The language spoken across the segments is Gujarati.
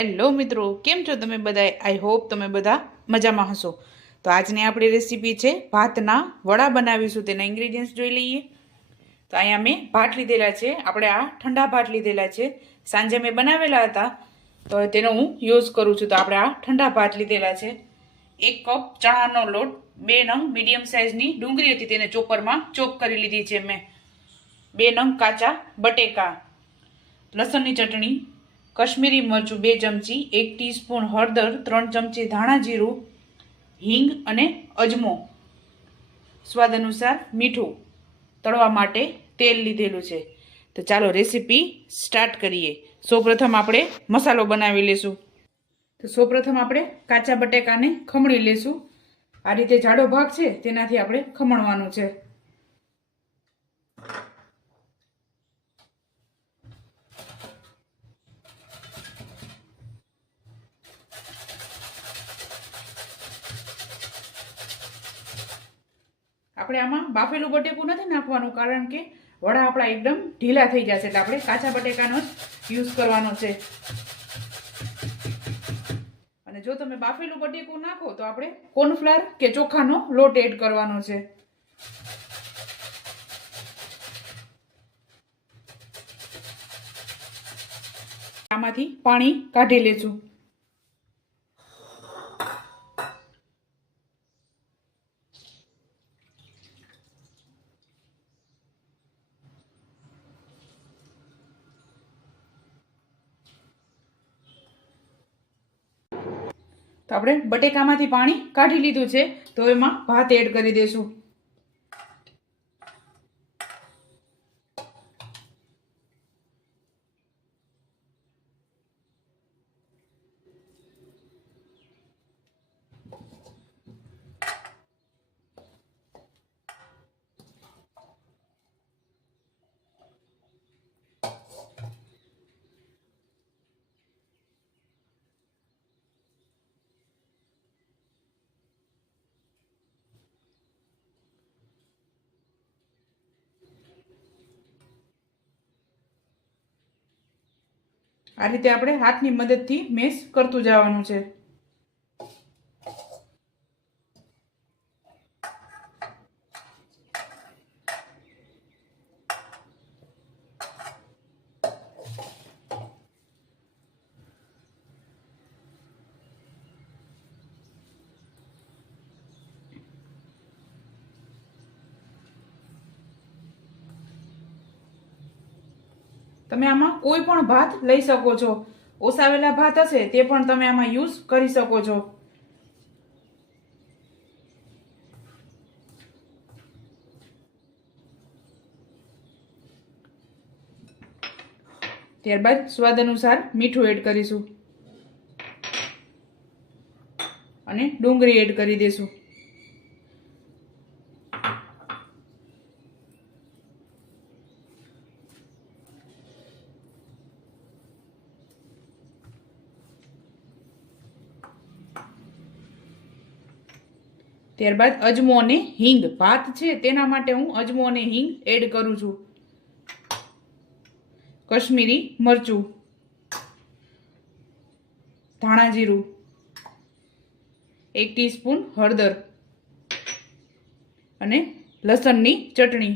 હેલો મિત્રો, કેમ છો તમે બધા? આઈ હોપ તમે બધા મજામાં હશો. તો આજની આપણી રેસીપી છે ભાતના વડા બનાવીશું. તેના ઇન્ગ્રેડિયન્ટ્સ જોઈ લઈએ. તો અહીંયા મેં ભાત લીધેલા છે. આપણે આ ઠંડા ભાત લીધેલા છે. સાંજે મેં બનાવેલા હતા તો તેનો હું યુઝ કરું છું. તો આપણે આ ઠંડા ભાત લીધેલા છે. 1 કપ ચણાનો લોટ, 2 નંગ મીડિયમ સાઇઝની ડુંગળી હતી તેને ચોપરમાં ચોપ કરી લીધી છે મેં, 2 નંગ કાચા બટેકા, લસણની ચટણી, કશ્મીરી મરચું 2 ચમચી, 1 ટીસ્પૂન હળદર, 3 ચમચી ધાણા જીરું, હિંગ અને અજમો, સ્વાદ અનુસાર મીઠું, તળવા માટે તેલ લીધેલું છે. તો ચાલો રેસીપી સ્ટાર્ટ કરીએ. સૌપ્રથમ આપણે મસાલો બનાવી લેશું. તો સૌપ્રથમ આપણે કાચા બટેકાને ખમણી લેશું. આ રીતે જાડો ભાગ છે તેનાથી આપણે ખમણવાનું છે. આપણે આમાં બાફેલું બટેકું નથી નાખવાનું, કારણ કે વડા આપણા એકદમ ઢીલા થઈ જશે. એટલે આપણે કાચા બટેકાનો જ યુઝ કરવાનો છે. અને જો તમે બાફેલું બટેકું નાખો તો આપણે કોર્નફ્લાવર કે ચોખાનો લોટ એડ કરવાનો છે. આમાંથી પાણી કાઢી લેશું. તો આપણે બટેકામાંથી પાણી કાઢી લીધું છે. તો એમાં ભાત એડ કરી દઈશું. આ રીતે આપણે હાથની મદદથી મેશ કરતું જવાનું છે. તમે આમાં કોઈ પણ ભાત લઈ શકો છો. ઓસાવેલા ભાત હશે તે પણ તમે આમાં યુઝ કરી શકો છો. ત્યારબાદ સ્વાદ અનુસાર મીઠું એડ કરીશું અને ડુંગળી એડ કરી દઈશું. ત્યારબાદ અજમો અને હિંગ, ભાત છે તેના માટે હું અજમો અને હિંગ એડ કરું છું. કશ્મીરી મરચું, ધાણા જીરું, 1 ટીસ્પૂન હળદર અને લસણની ચટણી.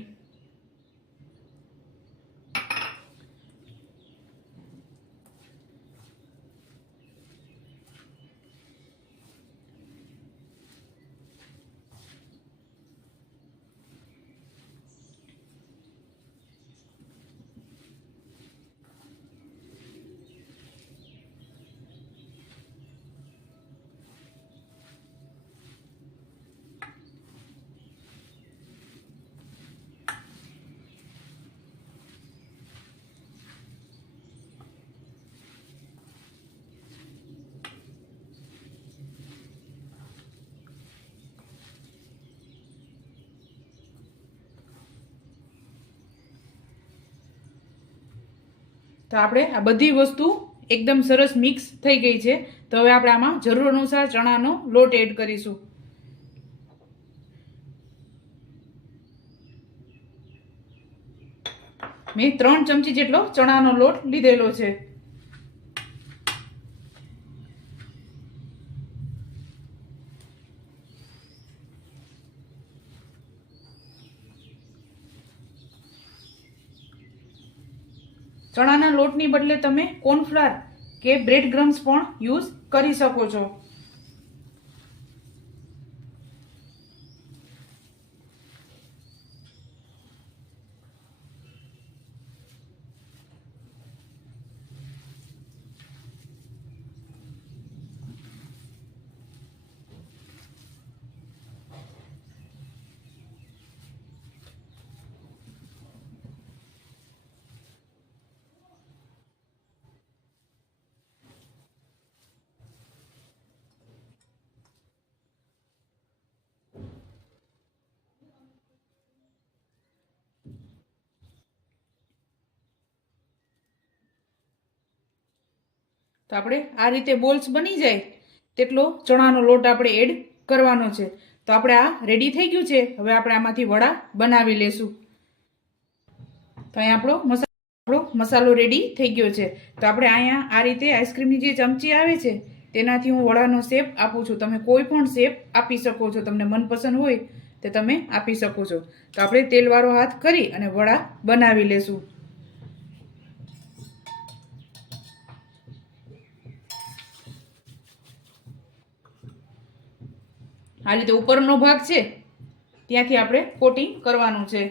તો આપણે આ બધી વસ્તુ એકદમ સરસ મિક્સ થઈ ગઈ છે. તો હવે આપણે આમાં જરૂર અનુસાર ચણાનો લોટ એડ કરીશું. મેં 3 ચમચી જેટલો ચણાનો લોટ લીધેલો છે. ચણાના લોટની બદલે તમે કોર્નફ્લાવર કે બ્રેડ ક્રમ્સ પણ યુઝ કરી શકો છો. તો આપણે આ રીતે બોલ્સ બની જાય તેટલો ચણાનો લોટ આપણે એડ કરવાનો છે. તો આપણે આ રેડી થઈ ગયું છે. હવે આપણે આમાંથી વડા બનાવી લેશું. તો અહીંયા આપણો મસાલો રેડી થઈ ગયો છે. તો આપણે અહીંયા આ રીતે આઈસ્ક્રીમની જે ચમચી આવે છે તેનાથી હું વડાનો શેપ આપું છું. તમે કોઈ પણ શેપ આપી શકો છો, તમને મનપસંદ હોય તે તમે આપી શકો છો. તો આપણે તેલવાળો હાથ કરી અને વડા બનાવી લેશું. આ રીતે ઉપરનો ભાગ છે ત્યાંથી આપણે કોટિંગ કરવાનું છે.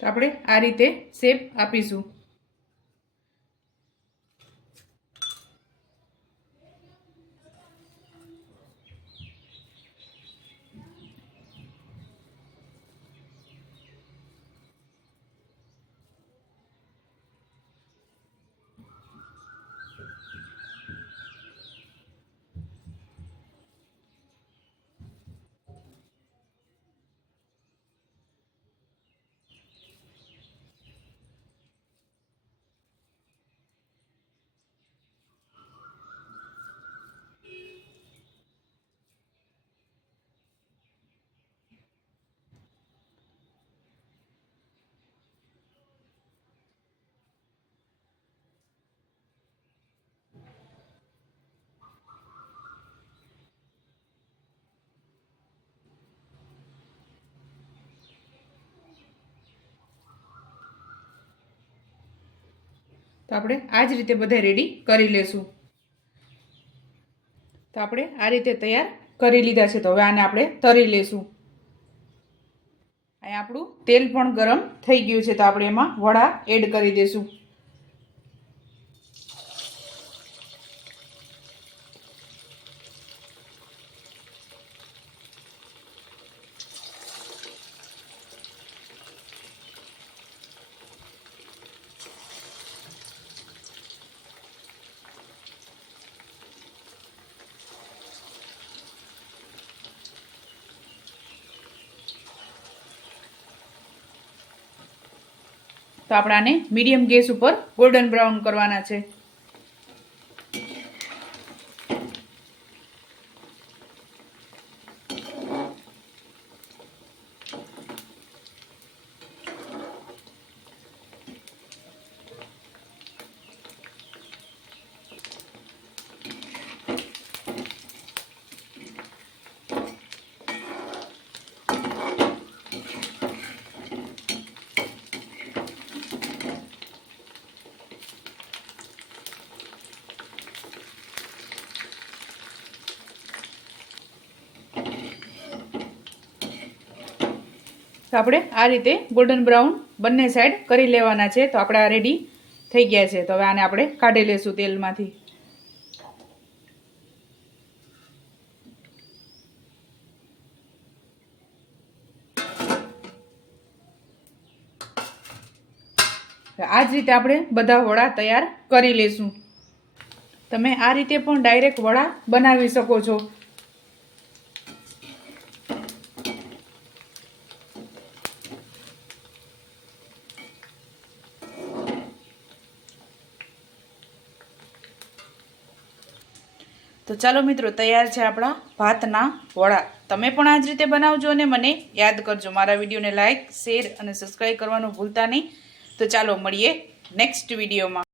તો આપણે આ રીતે શેપ આપીશું. તો આપણે આ જ રીતે બધા રેડી કરી લેશું. તો આપણે આ રીતે તૈયાર કરી લીધા છે. તો હવે આને આપણે તળી લેશું. અહીંયા આપણું તેલ પણ ગરમ થઈ ગયું છે. તો આપણે એમાં વડા એડ કરી દઈશું. તો આપણે આને મીડિયમ ગેસ ઉપર ગોલ્ડન બ્રાઉન કરવાના છે. તો આપણે આ રીતે ગોલ્ડન બ્રાઉન બંને સાઈડ કરી લેવાના છે. તો આપણે આ રેડી થઈ ગયા છે. તો હવે આને આપણે કાઢી લેશું તેલમાંથી. આ જ રીતે આપણે બધા વડા તૈયાર કરી લઈશું. તમે આ રીતે પણ ડાયરેક્ટ વડા બનાવી શકો છો. તો ચાલો મિત્રો, તૈયાર છે આપણા ભાતના વડા. તમે પણ આ જ રીતે બનાવજો અને મને યાદ કરજો. મારા વિડીયોને લાઇક, શેર અને સબસ્ક્રાઈબ કરવાનું ભૂલતા નહીં. તો ચાલો મળીએ નેક્સ્ટ વિડીયોમાં.